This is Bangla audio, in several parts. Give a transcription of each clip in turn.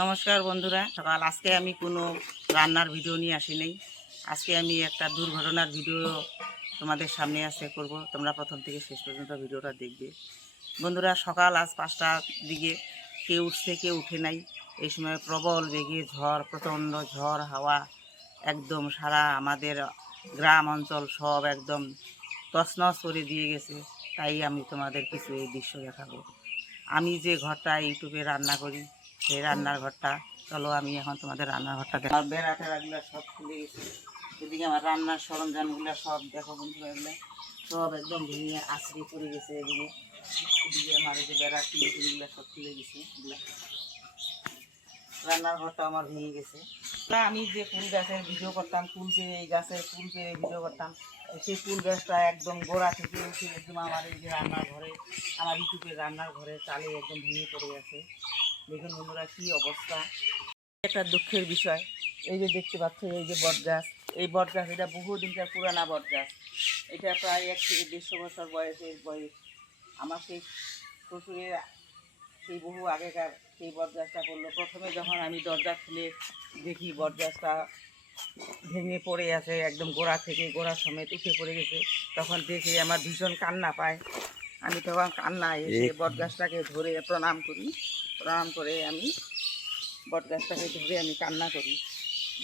নমস্কার বন্ধুরা, সকাল আজকে আমি কোনো রান্নার ভিডিও নিয়ে আসি নাই। আজকে আমি একটা দুর্ঘটনার ভিডিও তোমাদের সামনে করব। তোমরা প্রথম থেকে শেষ পর্যন্ত ভিডিওটা দেখবে। বন্ধুরা, সকাল আজ 5টার দিকে কেউ উঠছে কেউ উঠে নাই। এই সময় প্রবল বেগে ঝড়, প্রচণ্ড ঝড় হাওয়া, একদম সারা আমাদের গ্রাম অঞ্চল সব একদম তছনছ করে দিয়ে গেছে। তাই আমি তোমাদের কিছু এই দৃশ্য দেখাবো। আমি যে ঘরটা ইউটিউবে রান্না করি সেই রান্নার ঘরটা, চলো আমি এখন তোমাদের রান্নার ঘরটা দেখো। আমার বেড়া টেরাগুলো সব খুলে গেছে। এদিকে আমার রান্নার সরঞ্জামগুলো সব দেখো বন্ধুরা, এগুলো সব একদম ভেঙে আছড়ে পড়ে গেছে। এদিকে আমার এই যে বেড়া টিনগুলো সব খুলে গেছে। এগুলো রান্নার ঘরটা আমার ভেঙে গেছে। আমি যে ফুল গাছের ভিডিও করতাম, ফুল পেরে এই গাছের ফুল পেরে ভিডিও করতাম, সেই ফুল গাছটা একদম গোড়া থেকে উঠে একদম আমার এই যে রান্নার ঘরে, আমার ইউটিউবের রান্নার ঘরে চালে একদম ভেঙে পড়ে গেছে। দেখুন বন্ধুরা কী অবস্থা। একটা দুঃখের বিষয়, এই যে দেখতে পাচ্ছ এই যে বট গাছ, এই বট গাছ এটা বহুদিনকার পুরানা বট গাছ। এটা প্রায় 1 থেকে 150 বছর বয়সের বয়স। আমার সেই শ্বশুরের সেই বহু আগেকার সেই বট গাছটা পড়লো। প্রথমে যখন আমি দরজা খুলে দেখি বট গাছটা ভেঙে পড়ে আছে, একদম গোড়া থেকে গোড়া সমেত উঠে পড়ে গেছে, তখন দেখে আমার ভীষণ কান্না পায়। আমি তখন কান্না এসে বট গাছটাকে ধরে প্রণাম করি। প্রণাম করে আমি বট গাছটাকে ধরে আমি কান্না করি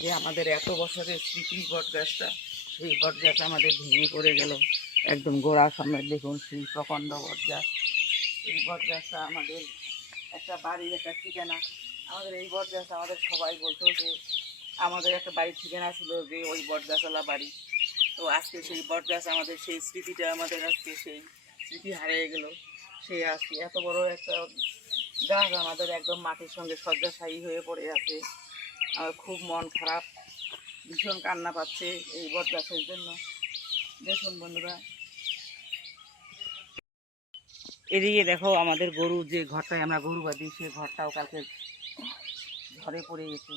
যে আমাদের এত বছরের স্মৃতি বট গাছটা, সেই বট গাছ আমাদের ভেঙে পড়ে গেল একদম গোড়া সমেত। দেখুন সেই প্রকাণ্ড বট গাছ। এই বট গাছটা আমাদের একটা বাড়ির একটা ঠিকানা। আমাদের এই বট গাছ আমাদের সবাই বলতো যে আমাদের একটা বাড়ির ঠিকানা ছিল যে ওই বটগাছওয়ালা বাড়ি। তো আজকে সেই বটগাছ আমাদের সেই স্মৃতিটা, আমাদের আজকে সেই স্মৃতি হারিয়ে গেল। সেই আজকে এত বড় একটা গাছ আমাদের একদম মাটির সঙ্গে শয্যাশায়ী হয়ে পড়ে আছে। আমার খুব মন খারাপ, ভীষণ কান্না পাচ্ছে এই বটগাছের জন্য। দেখুন বন্ধুরা, এদিকে দেখো আমাদের গরু, যে ঘরটায় আমরা গরু বাঁধি সেই ঘরটাও কালকে ঝড়ে পড়ে গেছে।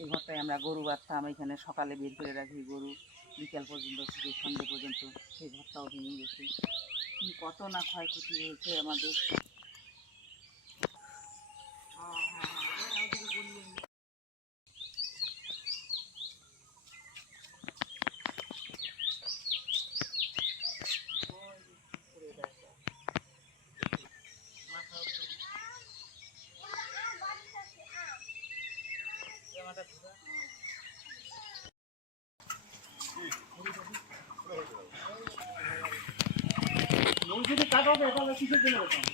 এই ঘরটায় আমরা গরু বাঁধতাম, এখানে সকালে বের করে রাখি গরু, বিকাল পর্যন্ত থেকে সন্ধ্যে পর্যন্ত। সেই ঘরটাও ভেঙে গেছে। কত না ক্ষয়ক্ষতি হয়েছে আমাদের। যদি কাটা হবে তাহলে কিসের জন্য হতাম।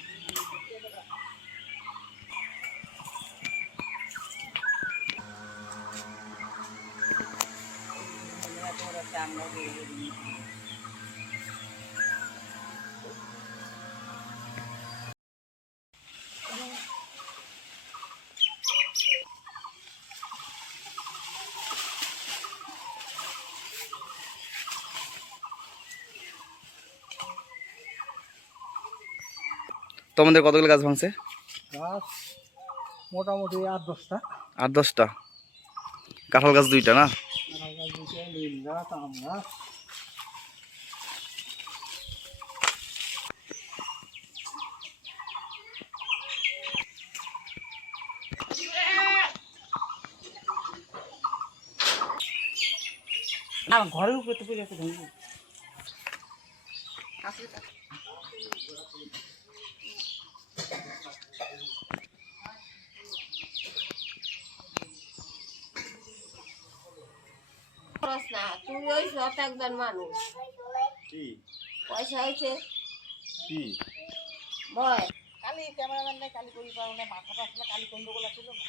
তোমাদের কতগুলো গাছ ভাঙছে? গাছ মোটামুটি 8-10টা। 8-10টা। কাঁঠাল গাছ 2টা না? কাঁঠাল গাছ 2টা, নীল গাছ, আম গাছ। না, ঘরের উপরে তো পড়ে গেছে ভেঙে। না তুই ওই সৎ একজন মানুষ, পয়সা হয়েছে বয়। কালি ক্যামেরাম্যান নাই, কালি করি পারো না, মাথাটা আসলে কালি গন্ডগোল ছিল না।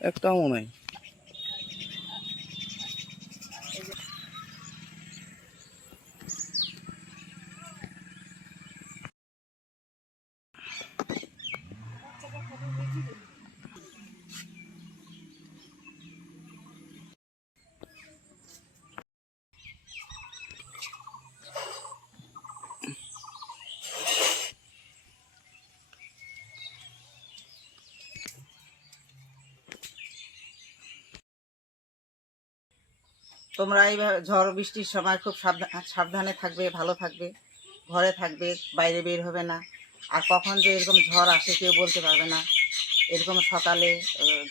একটাও মনে হয়। তোমরা এইভাবে ঝড় বৃষ্টির সময় খুব সাবধানে থাকবে, ভালো থাকবে, ঘরে থাকবে, বাইরে বের হবে না। আর কখন যে এরকম ঝড় আসে কেউ বলতে পারবে না। এরকম সকালে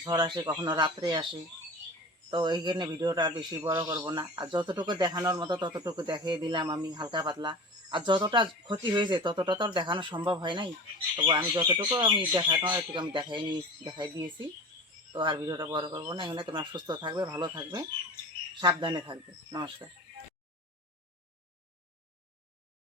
ঝড় আসে, কখনো রাত্রে আসে। তো এই জন্য ভিডিওটা আর বেশি বড় করব না। আর যতটুকু দেখানোর মতো ততটুকু দেখিয়ে দিলাম আমি, হালকা পাতলা। আর যতটা ক্ষতি হয়েছে ততটা তো আর দেখানো সম্ভব হয় নাই। তবু আমি যতটুকু আমি দেখানো একটু আমি দেখাই দিয়েছি। তো আর ভিডিওটা বড় করব না। এখানে তোমরা সুস্থ থাকবে, ভালো থাকবে, সাবধানে থাকবে। নমস্কার।